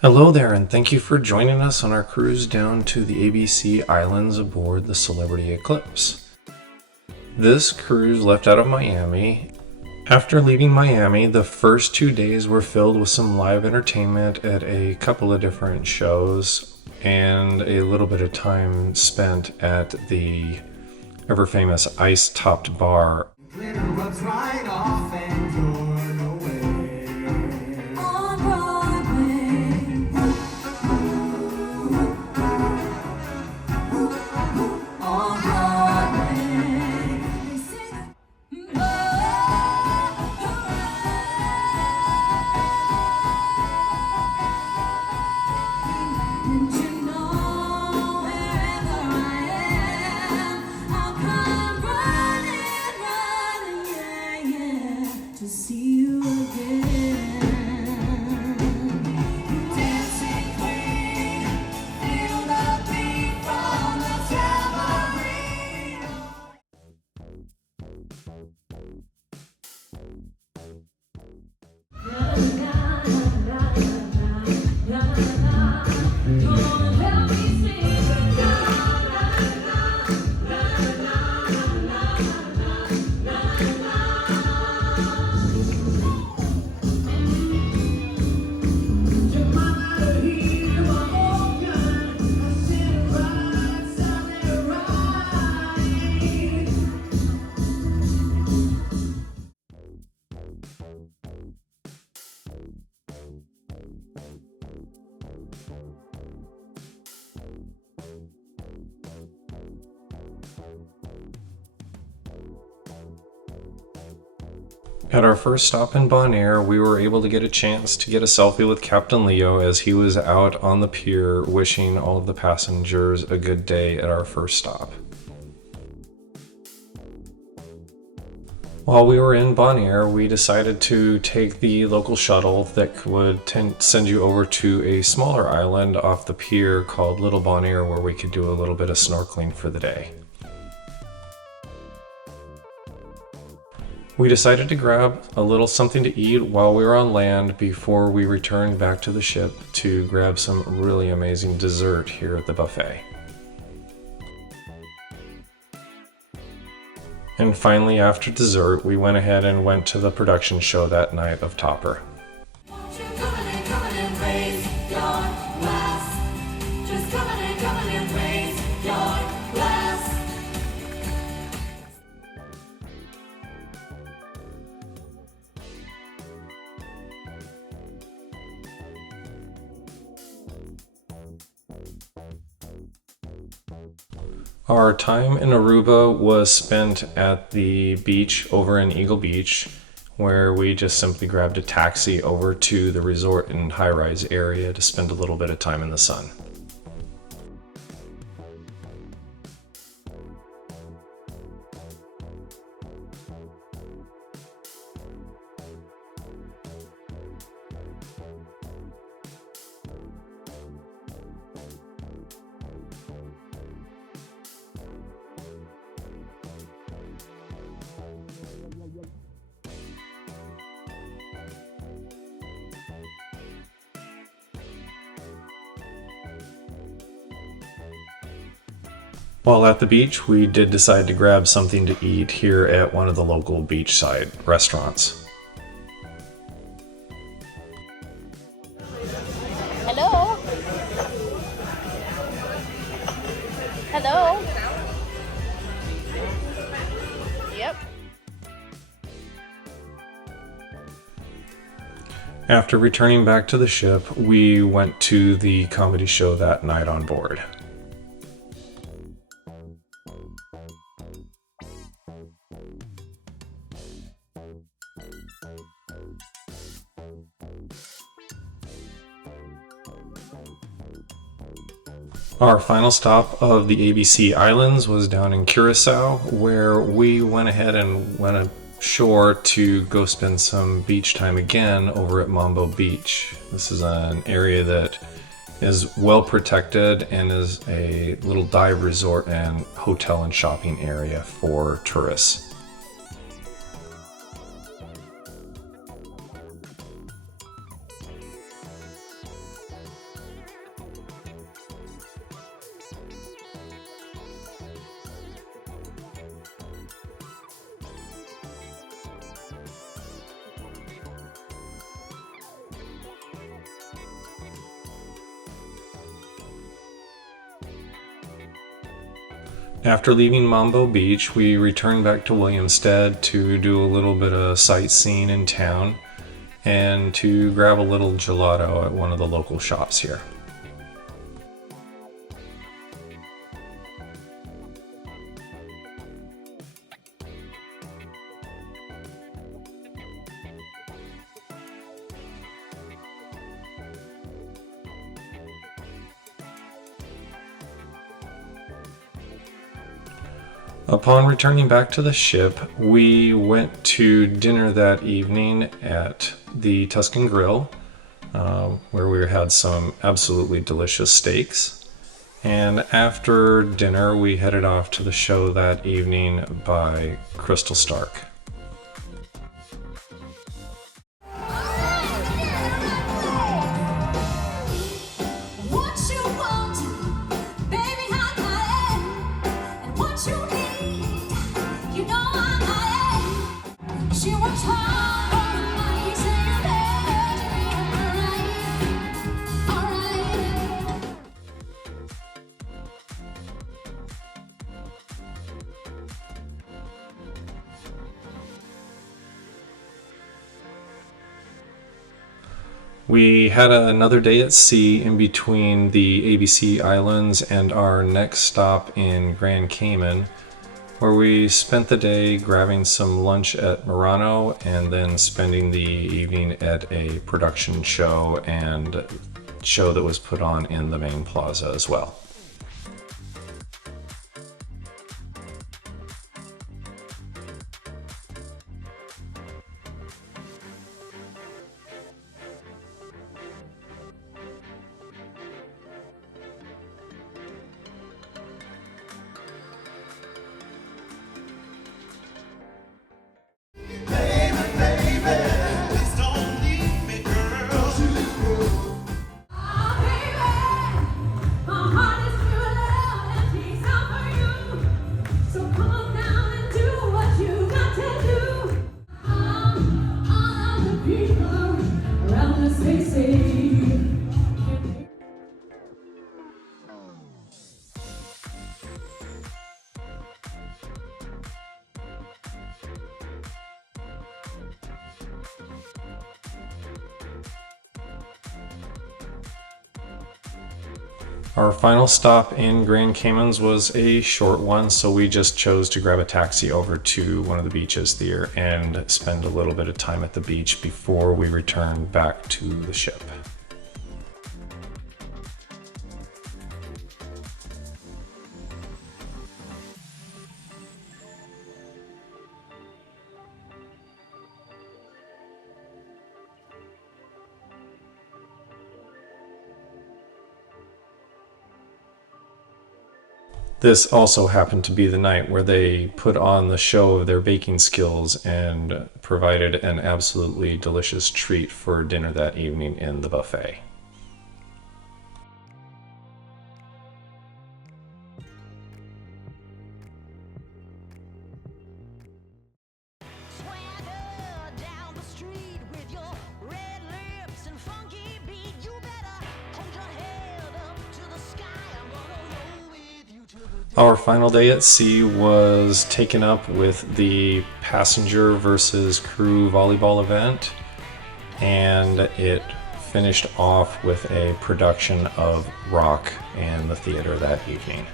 Hello there, and thank you for joining us on our cruise down to the ABC Islands aboard the Celebrity Eclipse. This cruise left out of Miami. After leaving Miami, the first 2 days were filled with some live entertainment at a couple of different shows and a little bit of time spent at the ever-famous ice-topped bar. Glitter rubs right off and you're away. On Broadway. On Broadway. They sing, and you know wherever I am, I'll come running, yeah, to see you again. Dancing queen, feel the beat from the tambourine. At our first stop in Bonaire, we were able to get a chance to get a selfie with Captain Leo as he was out on the pier wishing all of the passengers a good day at our first stop. While we were in Bonaire, we decided to take the local shuttle that would send you over to a smaller island off the pier called Little Bonaire, where we could do a little bit of snorkeling for the day. We decided to grab a little something to eat while we were on land before we returned back to the ship to grab some really amazing dessert here at the buffet. And finally, after dessert, we went ahead and went to the production show that night of Topper. Won't you come and raise your glass? Just come and raise your glass. Our time in Aruba was spent at the beach over in Eagle Beach, where we just simply grabbed a taxi over to the resort and high-rise area to spend a little bit of time in the sun. While at the beach, we did decide to grab something to eat here at one of the local beachside restaurants. Hello? Hello? Yep. After returning back to the ship, we went to the comedy show that night on board. Our final stop of the ABC Islands was down in Curacao, where we went ahead and went ashore to go spend some beach time again over at Mambo Beach. This is an area that is well protected and is a little dive resort and hotel and shopping area for tourists. After leaving Mambo Beach, we returned back to Williamstead to do a little bit of sightseeing in town and to grab a little gelato at one of the local shops here. Upon returning back to the ship, we went to dinner that evening at the Tuscan Grill, where we had some absolutely delicious steaks. And after dinner, we headed off to the show that evening by Crystal Stark. What you want, baby, I'm and what you need, you know I'm she works hard for the money, say you're alright. We had another day at sea in between the ABC Islands and our next stop in Grand Cayman, where we spent the day grabbing some lunch at Murano and then spending the evening at a production show and show that was put on in the main plaza as well. Our final stop in Grand Caymans was a short one, so we just chose to grab a taxi over to one of the beaches there and spend a little bit of time at the beach before we return back to the ship. This also happened to be the night where they put on the show of their baking skills and provided an absolutely delicious treat for dinner that evening in the buffet. Our final day at sea was taken up with the passenger versus crew volleyball event, and it finished off with a production of Rock in the theater that evening.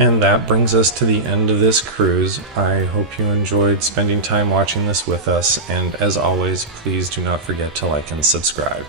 And that brings us to the end of this cruise. I hope you enjoyed spending time watching this with us, and as always, please do not forget to like and subscribe.